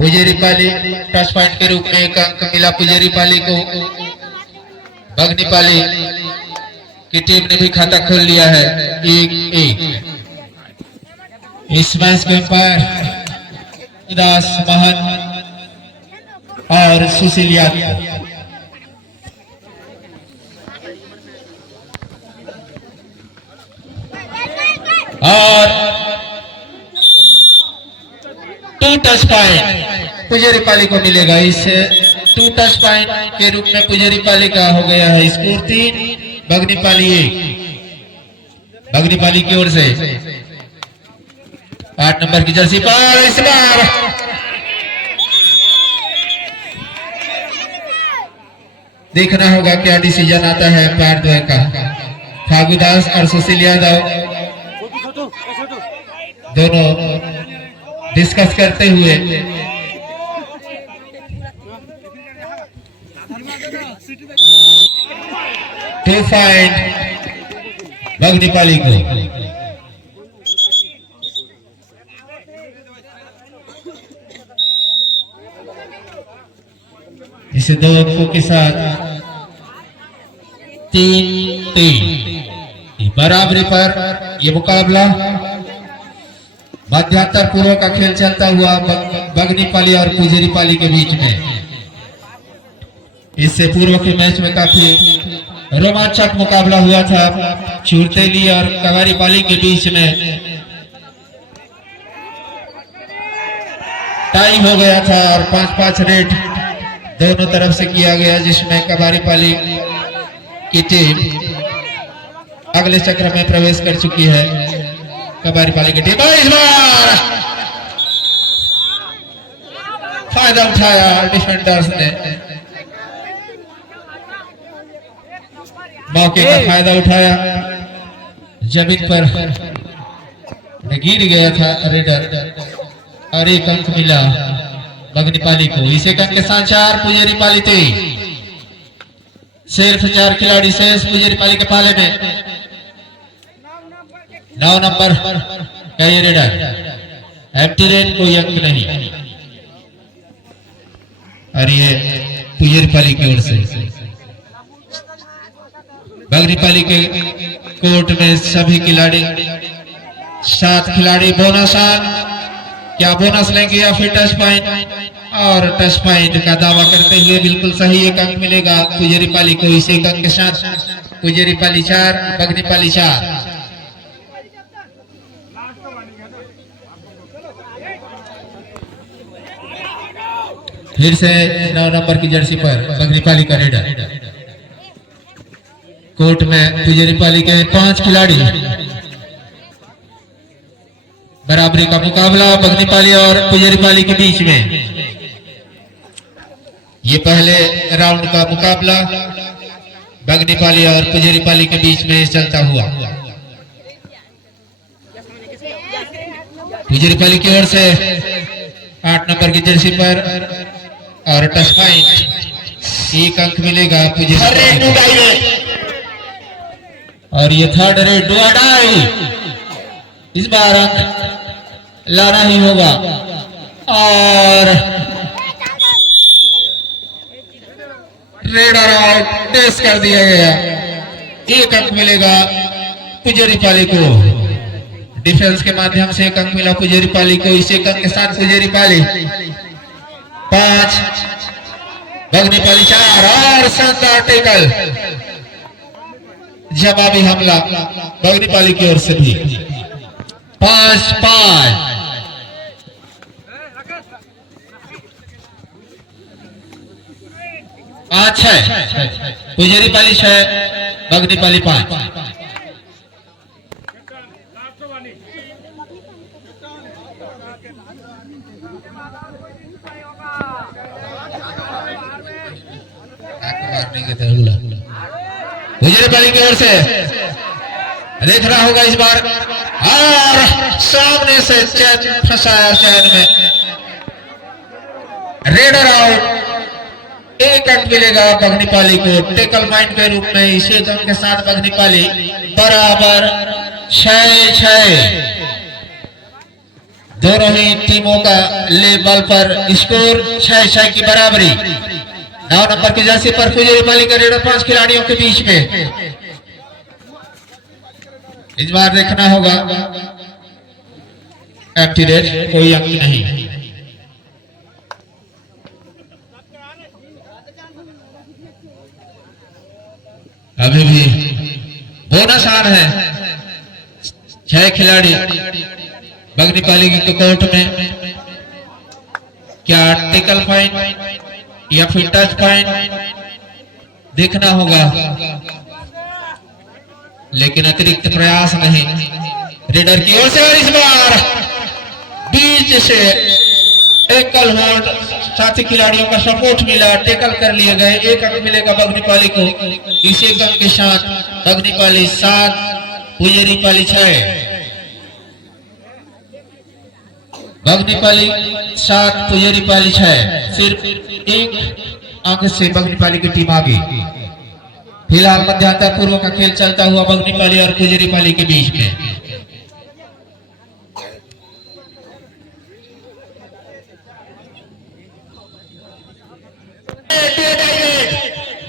पुजेरी पाली touch point के रूप में एक अंक मिला पुजेरी पाली को। बगनी पाली की टीम ने भी खाता खोल लिया है 1-1। इस मैच के अंपायर दास महन और सुशील यादव। और 2 टच पॉइंट पुजेरी पाली को मिलेगा। इस 2 टच पॉइंट के रूप में पुजेरी पाली का हो गया है स्कोर 3, बगनी पाली 1। बगनी पाली की ओर से 8 नंबर की जर्सी पर इस बार देखना होगा क्या डिसीजन आता है पैर द्वय का। फागु दास और सुशील यादव दोनों डिस्कस करते हुए टू पॉइंट बगनी पाली को। इसे 2 अंकों के साथ 3-3 बराबरी पर यह मुकाबला मध्यांतर पूर्व का खेल चलता हुआ बगनी पाली और पुजेरी पाली के बीच में। इससे पूर्व के मैच में काफी रोमांचक मुकाबला हुआ था चूरतेली और कवारी पाली के बीच में। टाई हो गया था और 5-5 रेड दोनों तरफ से किया गया, जिसमें कवारी पाली की टीम अगले चक्र में प्रवेश कर चुकी है। कबारी पाली की टीम इस बार फायदा उठाया डिफेंडर्स ने, मौके का फायदा उठाया। जमीन पर गिर गया था रेडर और 1 अंक मिला बगनी पाली को। इस 1 अंक के साथ 4 पुजेरी पाली थे। सिर्फ 4 खिलाड़ी शेष पुजेरी पाली के पाले में। 9 नंबर का ये रेडर एम्प्टी रेड, कोई अंक नहीं। और ये पुजेरी पाली की ओर से बगनी पाली के कोर्ट में सभी खिलाड़ी 7 खिलाड़ी बोनस क्या बोनस लेंगे या फिर टच पॉइंट, और टच पॉइंट का दावा करते हुए बिल्कुल सही 1 अंक मिलेगा पुजेरी पाली को। इस 1 अंक के साथ पुजेरी पाली 4 बगनी पाली 4। फिर से 9 नंबर की जर्सी पर बगनी पाली का रेडर। कोर्ट में पुजेरी पाली के 5 खिलाड़ी। बराबरी का मुकाबला बगनी पाली और पुजेरी पाली के बीच में। ये पहले राउंड का मुकाबला बगनी पाली और पुजेरी पाली के बीच में चलता हुआ। पुजेरी पाली की ओर से 8 नंबर की जर्सी पर और टच पॉइंट 1 अंक मिलेगा पुजेरी पाली। और ये 3rd रेड डुआडाई, इस बार अंक लाना ही होगा। और रेडर आउट टेस्ट कर दिया गया। 1 अंक मिलेगा पुजेरी पाली को। डिफेंस के माध्यम से 1 अंक मिला पुजेरी पाली को। इस 1 अंक के साथ पुजेरी पाली 5 बगनी पाली 4। और शानदार टेकल, जवाबी हमला बगनी पाली की ओर से भी। 5-5 पुजेरी पाली 6 बगनी पाली 5। पुजेरी पाली की ओर से देखना होगा इस बार, और सामने से चैन फंसाया, चैन में रेडर आउट। 1 अंक मिलेगा बगनी पाली को टेकल पॉइंट के रूप में। इस 1 अंक के साथ बगनी पाली बराबर 6-6। दोनों ही टीमों का लेवल पर स्कोर 6-6 की बराबरी। 9 नंबर की जर्सी पर पुजारी पाली का रेडर 5 खिलाड़ियों के बीच में। इस बार देखना होगा एम्प्टी रेड, कोई अंक नहीं। अभी भी बोनस आ रहा है। 6 खिलाड़ी बगनी पाली के कोर्ट में। क्या टेकल पॉइंट या फिर टच पॉइंट देखना होगा, लेकिन अतिरिक्त प्रयास नहीं रेडर की ओर से। और इस बार बीच से टेकल होल्ड, साथी खिलाड़ियों का सपोर्ट मिला, टेकल कर लिए गए। 1 अंक मिलेगा बगनी पाली को। इस 1 अंक के साथ बगनी पाली 7 पुजारी पाली 6। बगनी पाली 7 पुजारी पाली 6। सिर्फ 1 अंक से बगनी पाली की टीम आगे। फिलहाल मध्यांतर पूर्व का खेल चलता हुआ बगनी पाली और पुजारी पाली के बीच में।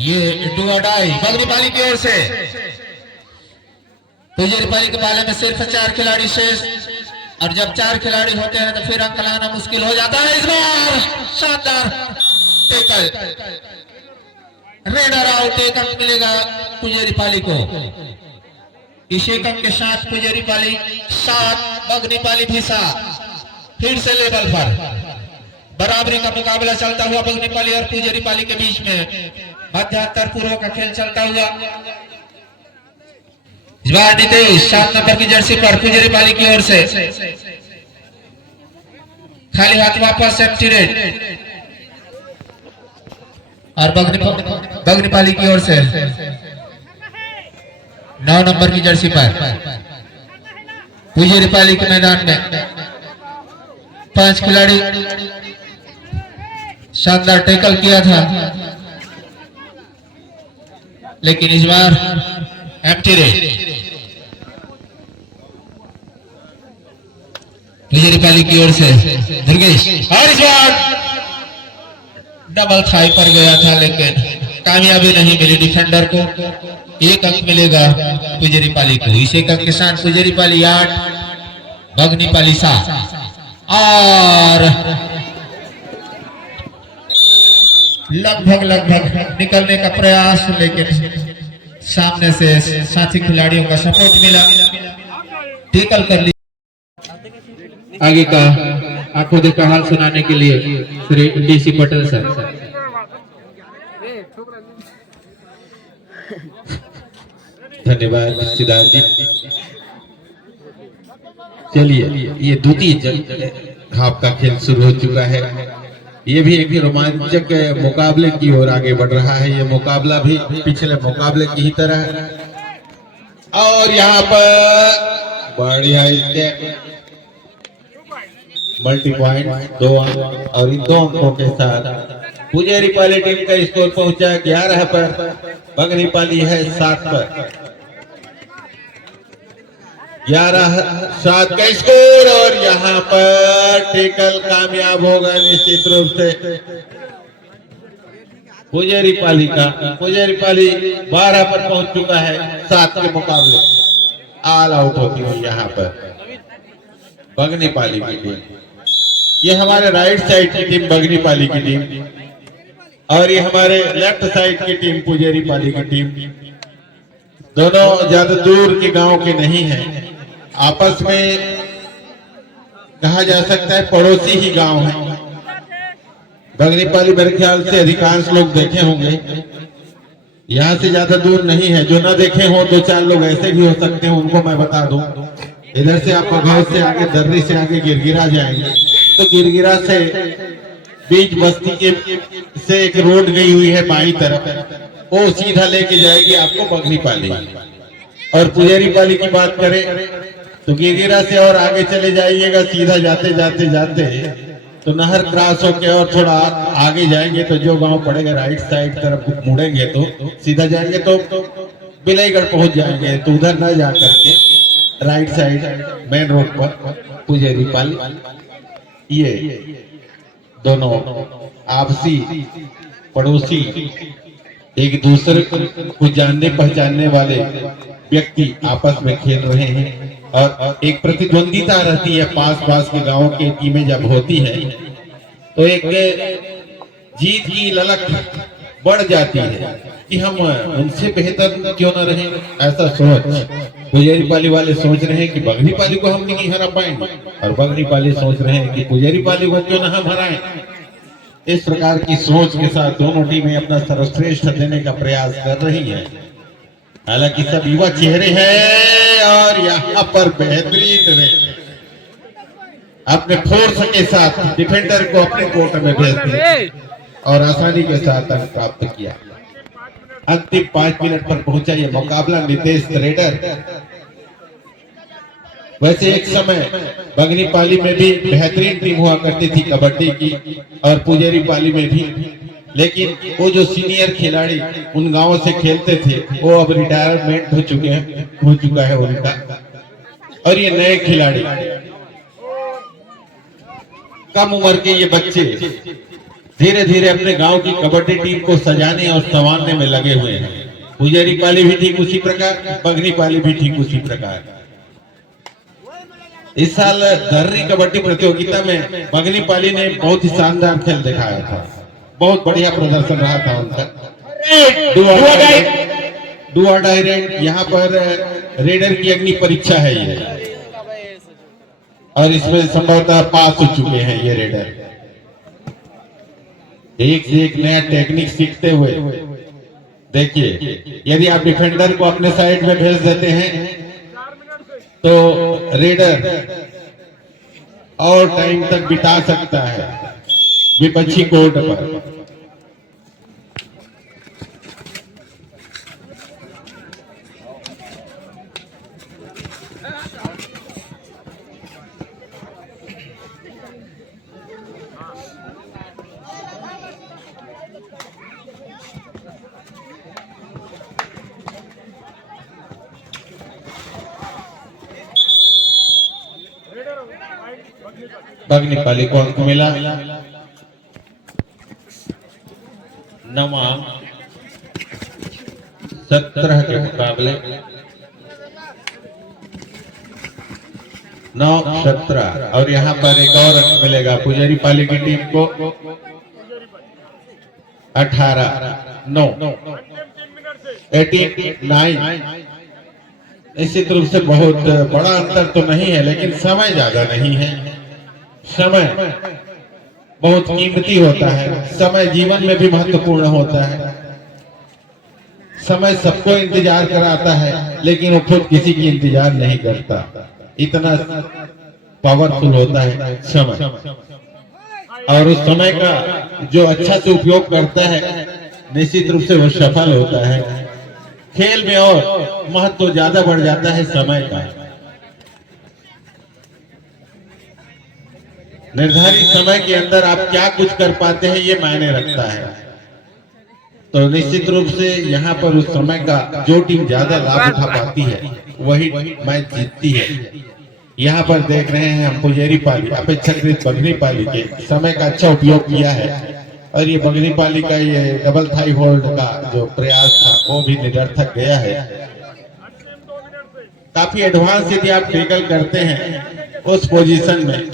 ये डुआडाई बगनी पाली की ओर से। पुजारी पाली के बाले में सिर्फ 4 खिलाड़ी शेष, और जब 4 खिलाड़ी होते हैं तो फिर अंक लाना मुश्किल हो जाता है। इस बार शानदार टेकल, रेडर आउट। 1 अंक मिलेगा पुजारी पाली को। इस 1 अंक के साथ पुजारी पाली 7 बगनी पाली भी 7। फिर से लेवल पर बराबरी का मुकाबला चलता हुआ बगनी पाली और पुजारी पाली के बीच में। मध्यांतर पूर्व का खेल चलता हुआ। इस बार नीतीश 7 नंबर की जर्सी पर पुजारी पाली की ओर से। खाली हाथ वापस एम्प्टी रेड, और बगनी पाली की ओर से 9 नंबर की जर्सी पर पुजारी पाली के मैदान में 5 खिलाड़ी। शानदार टैकल किया था, लेकिन इस बार एम्प्टी रेड। पुजारी पाली की ओर से दुर्गेश, और इस बार डबल थाई पर गया था, लेकिन कामयाबी नहीं मिली डिफेंडर को। 1 अंक मिलेगा पुजारी पाली को। इस 1 अंक के साथ पुजारी पाली 8 बगनी पाली 7। और लगभग निकलने का प्रयास, लेकिन सामने से साथी खिलाड़ियों का सपोर्ट मिला, टेकल कर लिया। आगे का आंखों देखा हाल सुनाने के लिए श्री डीसी पटेल सर। धन्यवाद सिद्धार्थ जी। चलिए, ये द्वितीय हाफ का खेल शुरू हो चुका है। ये भी एक रोमांचक मुकाबले की ओर आगे बढ़ रहा है। ये मुकाबला भी पिछले मुकाबले की ही तरह है, और यहाँ पर बढ़िया मल्टी पॉइंट 2 अंक, और इन 2 अंकों के साथ पुजारी पाली टीम का स्कोर पहुंचा 11 पर, बगनी पाली है 7 पर। 11-7 का स्कोर, और यहाँ पर टेकल कामयाब होगा निश्चित रूप से पुजारी पाली का। पुजारी पाली 12 पर पहुंच चुका है 7 के मुकाबले। ऑल आउट होती हुई यहाँ पर बगनी पाली की टीम। ये हमारे राइट साइड की टीम बगनी पाली की टीम, और ये हमारे लेफ्ट साइड की टीम पुजारी पाली की टीम। दोनों ज्यादा दूर के गांव के नहीं हैं, आपस में कहा जा सकता है पड़ोसी ही गांव है। बगनी पाली मेरे ख्याल से अधिकांश लोग देखे होंगे, यहाँ से ज्यादा दूर नहीं है। जो ना देखे हो 2-4 लोग ऐसे भी हो सकते हैं, उनको मैं बता दूं। इधर से आप गांव से आगे दर्री से आगे गिरगिरा जाएंगे, तो गिरगिरा से बीच बस्ती के से एक रोड गई हुई है बाईं तरफ, वो सीधा लेके जाएगी आपको बगनी पाली। और पुजारी पाली की बात करें तो गिरगिरा से और आगे चले जाइएगा, सीधा जाते जाते जाते तो नहर क्रॉस होके और थोड़ा आगे जाएंगे तो जो गांव पड़ेगा राइट साइड तरफ मुड़ेंगे तो सीधा जाएंगे तो बिलईगढ़ पहुंच जाएंगे। तो उधर न जा करके राइट साइड मेन रोड पर पुजेरी पाली। ये दोनों आपसी पड़ोसी एक दूसरे को जानने पहचानने वाले व्यक्ति आपस में खेल रहे हैं और एक प्रतिद्वंदिता रहती है। पास पास के गांवों की टीमें जब होती है तो एक जीत की ललक बढ़ जाती है कि हम उनसे बेहतर क्यों ना रहे। ऐसा सोच पुजेरी पाली वाले सोच रहे हैं कि बगनी पाली को हम नहीं हरा पाएंगे और बगनी पाली सोच रहे हैं कि पुजेरी पाली को क्यों ना हम हराएं। इस प्रकार की सोच के साथ दोनों टीमें अपना सर्वश्रेष्ठ देने का प्रयास कर रही हैं। हालांकि सब युवा चेहरे हैं और यहाँ पर बेहतरीन अपने फोर्स के साथ डिफेंडर को अपने कोर्ट में भेज दिया और आसानी के साथ अंक प्राप्त किया। अंतिम 5 मिनट पर पहुंचा ये मुकाबला नितेश रेडर। वैसे एक समय बगनी पाली में भी बेहतरीन टीम हुआ करती थी कबड्डी की और पुजेरी पाली में भी, लेकिन वो जो सीनियर खिलाड़ी उन गांवों से खेलते थे वो अब रिटायरमेंट हो चुका है उनका, और ये नए खिलाड़ी कम उम्र के ये बच्चे धीरे धीरे अपने गांव की कबड्डी टीम को सजाने और संवारने में लगे हुए हैं। पुजेरी पाली भी ठीक उसी प्रकार, बगनी पाली भी ठीक उसी प्रकार। इस साल दर्री कबड्डी प्रतियोगिता में बगनी पाली ने बहुत ही शानदार खेल दिखाया था। बहुत बढ़िया प्रदर्शन रहा था उनका। डू और डाई रेड यहाँ पर रेडर की अग्नि परीक्षा है ये, और इसमें संभवतः पास हो चुके हैं ये रेडर। एक से एक नया टेक्निक सीखते हुए देखिए, यदि आप डिफेंडर को अपने साइड में भेज देते हैं तो रेडर और टाइम तक बिता सकता है विपक्षी कोर्ट पर। बगनी पाली को अंक मिला 9-17 के मुकाबले 9-17, और यहाँ पर एक और अंक मिलेगा पुजेरी पाली की टीम को 18-9 18-9। निश्चित रूप से बहुत बड़ा अंतर तो नहीं है, लेकिन समय ज्यादा नहीं है। समय बहुत कीमती होता है, समय जीवन में भी महत्वपूर्ण होता है। समय सबको इंतजार कराता है लेकिन वो खुद किसी की इंतजार नहीं करता। इतना पावरफुल होता है समय, और उस समय का जो अच्छा से उपयोग करता है निश्चित रूप से वो सफल होता है। खेल में और महत्व ज्यादा बढ़ जाता है समय का। निर्धारित समय के अंदर आप क्या कुछ कर पाते हैं ये मायने रखता है। तो निश्चित रूप से यहाँ पर उस समय का जो टीम ज्यादा लाभ उठा पाती है वही मैच जीतती है। यहाँ पर देख रहे हैं हम पुजेरी पाली अपेक्षाकृत बगनी पाली के समय का अच्छा उपयोग किया है, और ये बगनी पाली का ये डबल थाई होल्ड का जो प्रयास था वो भी निरर्थक गया है। काफी एडवांस यदि आप टैकल करते हैं उस पोजीशन में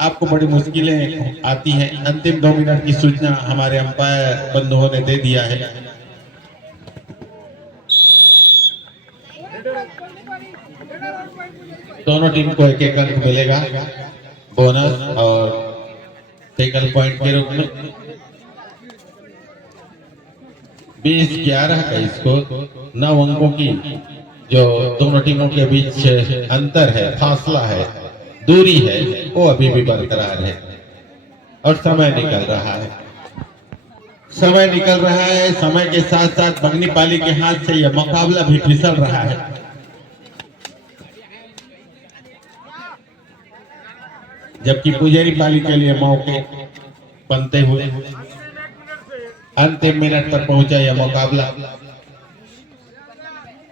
आपको बड़ी मुश्किलें आती हैं। अंतिम 2 मिनट की सूचना हमारे अंपायर बंधुओं ने दे दिया है। दोनों टीम को 1-1 अंक मिलेगा बोनस और टैकल पॉइंट के रूप में। 20-11 का इसको 9 अंकों की जो दोनों टीमों के बीच अंतर है, फासला है, दूरी है, वो अभी भी बरकरार है। और समय निकल रहा है, समय निकल रहा है। समय के साथ साथ बगनी पाली के हाथ से यह मुकाबला भी फिसल रहा है। जबकि पुजेरी पाली के लिए मौके बनते हुए अंतिम मिनट पर पहुंचा यह मुकाबला।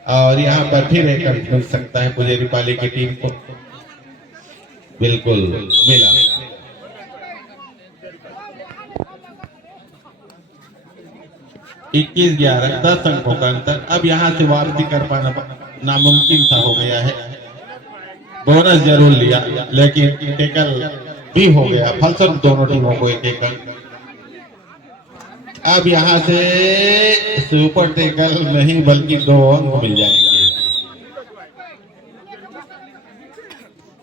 और यहाँ पर फिर एक अंक मिल सकता है पुजारी पाली की टीम को। बिल्कुल मिला। इक्कीस 11 10 अंकों का अंतर। अब यहाँ से वापसी कर पाना नामुमकिन सा हो गया है। बोनस जरूर लिया लेकिन टेकल भी हो गया, फलस्वरूप दोनों टीमों को एक एक अंक। अब यहाँ से सुपर टेकल नहीं बल्कि 2 अंक मिल जाएंगे।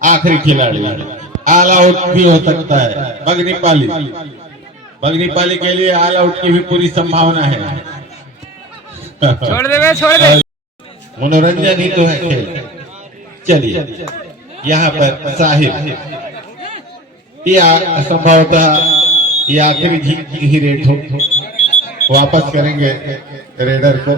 आखिरी खिलाड़ी ऑल आउट भी हो सकता है। बगनी पाली के लिए ऑल आउट की भी पूरी संभावना है। छोड़ दे। मनोरंजन ही तो है खेल। चलिए यहाँ पर साहिल या संभवतः ये आखिरी ही रेट हो, वापस करेंगे रेडर को।